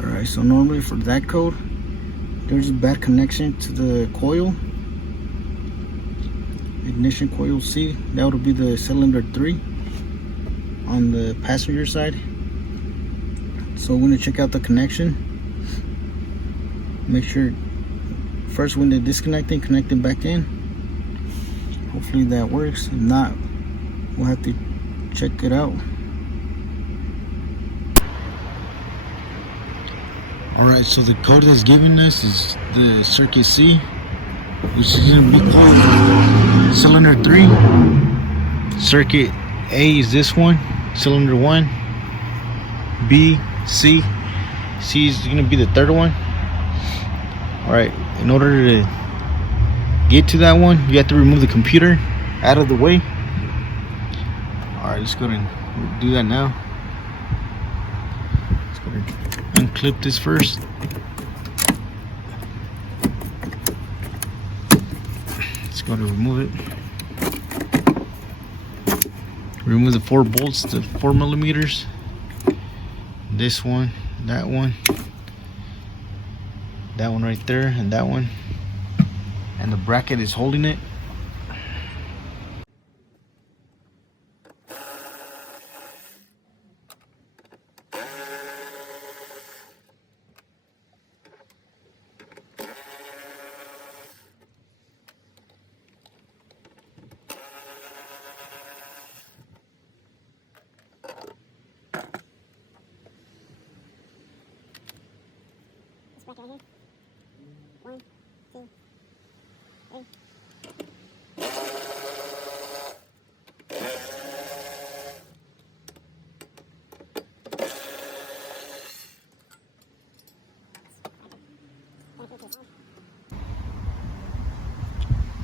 Alright, so normally for that code, there's a bad connection to the coil. Ignition coil C, that would be the cylinder 3 on the passenger side. So we're going to check out the connection. Make sure first when they're disconnecting, connect it back in. Hopefully that works. If not, we'll have to check it out. Alright, so the code that's giving us is the circuit C, which is going to be called cylinder 3. Circuit A is this one, cylinder 1. B, C. C is going to be the third one. Alright, in order to get to that one, you have to remove the computer out of the way. Alright, let's go ahead and do that now. Let's go ahead and unclip this first. Let's go ahead and remove it. Remove the 4 bolts to 4 millimeters. This one, that one right there, and that one. And the bracket is holding it. Right here. 1, 2, 3.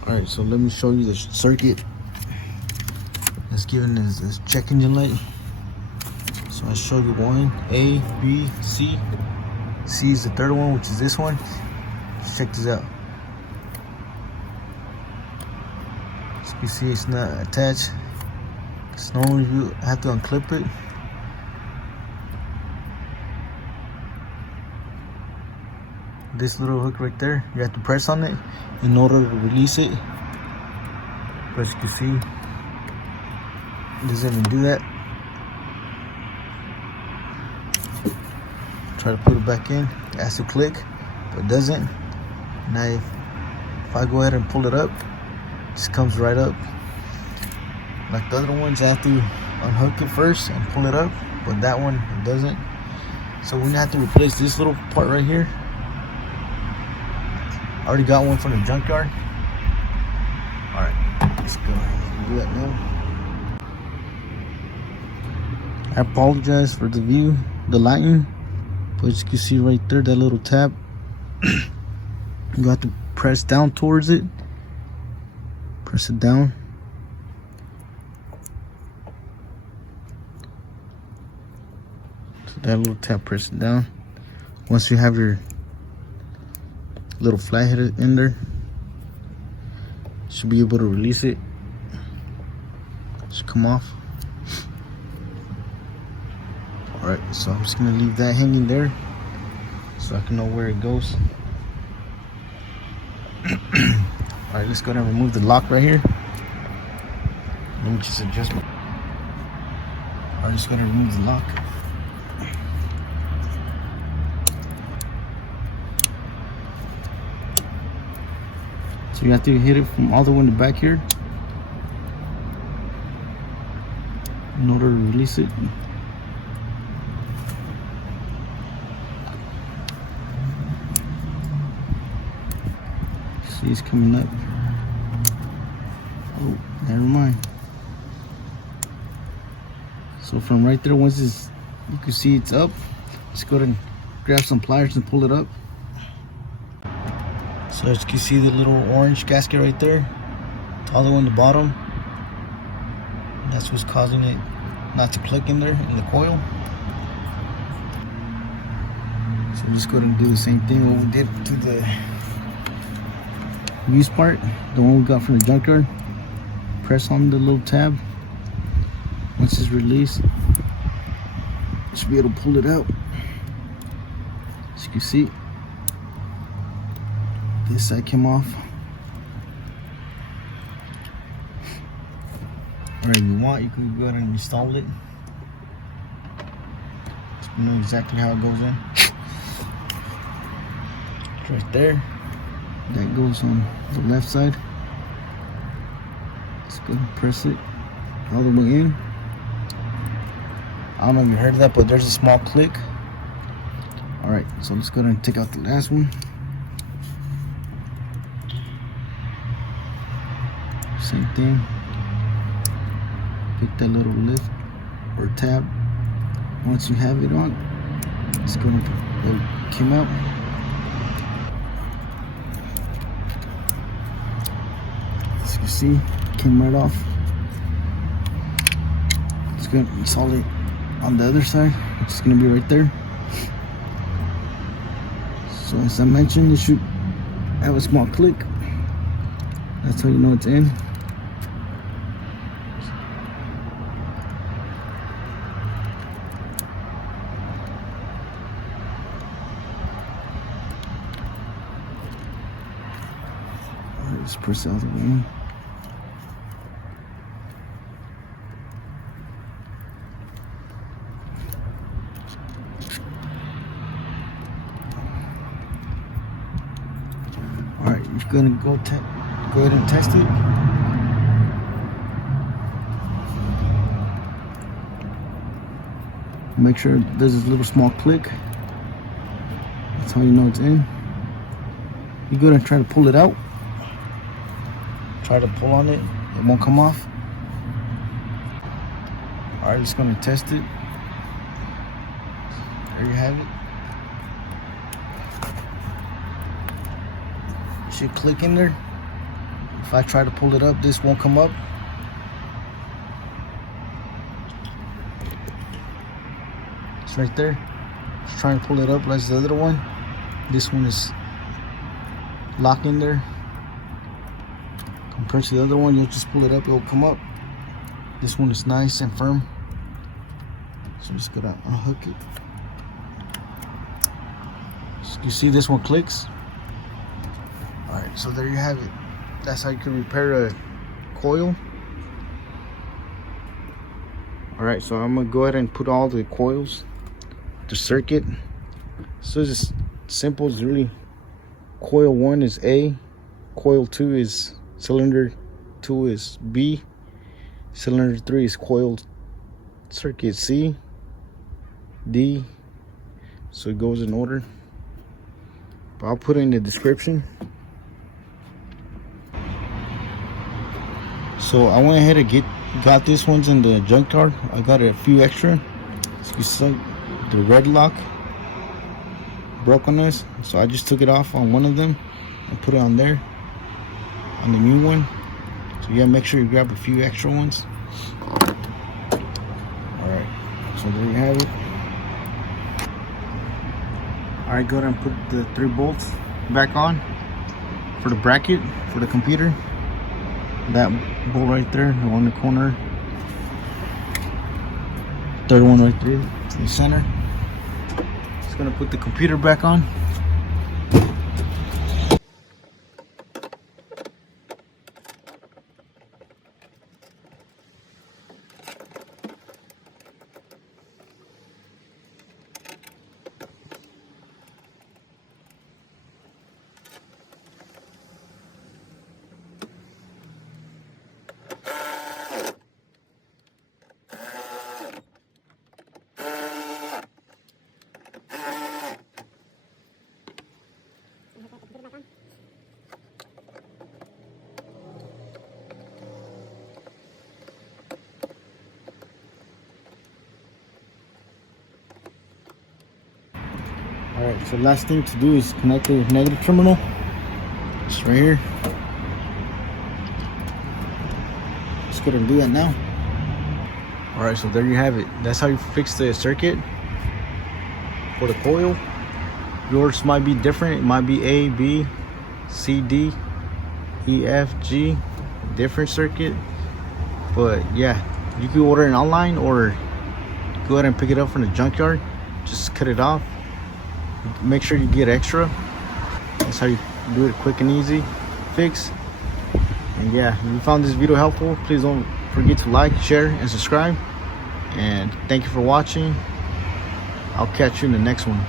Alright, so let me show you the circuit that's given as this check engine light. So I showed you 1, A, B, C. C is the third one, which is this one. Let's check this out. As you can see, it's not attached. So normally you have to unclip it. This little hook right there, you have to press on it in order to release it. But as you can see, it doesn't even do that. Try to put it back in, it has to click, but it doesn't. Now if I go ahead and pull it up, it just comes right up. Like the other ones, I have to unhook it first and pull it up, but that one, it doesn't. So we're gonna have to replace this little part right here. I already got one from the junkyard. Alright, let's go do that now. I apologize for the view, the lighting. But as you can see right there, that little tab, you have to press down towards it. Press it down. So that little tab, press it down. Once you have your little flathead in there, you should be able to release it. It should come off. Alright, so I'm just gonna leave that hanging there so I can know where it goes. Alright, let's go ahead and remove the lock right here. Let me just adjust my... Alright, just gonna remove the lock. So you have to hit it from all the way in the back here in order to release it. See, it's coming up. Oh, never mind. So from right there, once it's, you can see it's up, just go ahead and grab some pliers and pull it up. So as you can see, the little orange gasket right there, it's all the way in the bottom. That's what's causing it not to click in there in the coil. So we'll just go ahead and do the same thing what we did to the used part, the one we got from the junkyard. Press on the little tab. Once it's released, you should be able to pull it out. As you can see, this side came off. Alright, if you want, you can go ahead and install it. You know exactly how it goes in. It's right there. That goes on the left side. Let's go and press it all the way in. I don't know if you heard that, but there's a small click. Alright, so let's go ahead and take out the last one. Same thing. Pick that little lift or tab. Once you have it on, it's going to come out. As you can see, it came right off. It's going to install it on the other side. It's going to be right there. So as I mentioned, it should have a small click. That's how you know it's in. Let's press it all the way in. Alright, you're gonna go ahead and test it. Make sure there's this little small click. That's how you know it's in. You go ahead and try to pull it out. Try to pull on it, it won't come off. Alright, just gonna test it. There you have it. It should click in there. If I try to pull it up, this won't come up. It's right there. Just trying to pull it up like the other one. This one is locked in there. Compared to the other one, you'll just pull it up, it'll come up. This one is nice and firm. So I'm just gonna unhook it. So you see this one clicks. Alright, so there you have it. That's how you can repair a coil. Alright, so I'm gonna go ahead and put all the coils, the circuit. So it's just simple, it's really coil 1 is A, coil 2 is cylinder 2 is B, cylinder 3 is coil circuit C, D. So it goes in order. But I'll put it in the description. So I went ahead and got this ones in the junkyard. I got a few extra. So you see the red lock broke on this, so I just took it off on one of them and put it on there, on the new one. So you gotta make sure you grab a few extra ones. Alright, so there you have it. Alright, go ahead and put the 3 bolts back on for the bracket for the computer. That bolt right there, the one in the corner. Third one right there in the center. Just gonna put the computer back on. Alright, so last thing to do is connect the negative terminal. It's right here. Just go ahead and do that now. Alright, so there you have it. That's how you fix the circuit for the coil. Yours might be different. It might be A, B, C, D, E, F, G. Different circuit. But yeah, you can order it online or go ahead and pick it up from the junkyard. Just cut it off. make sure you get extra. That's how you do it, quick and easy fix. And yeah, if you found this video helpful, please don't forget to like, share, and subscribe. And thank you for watching. I'll catch you in the next one.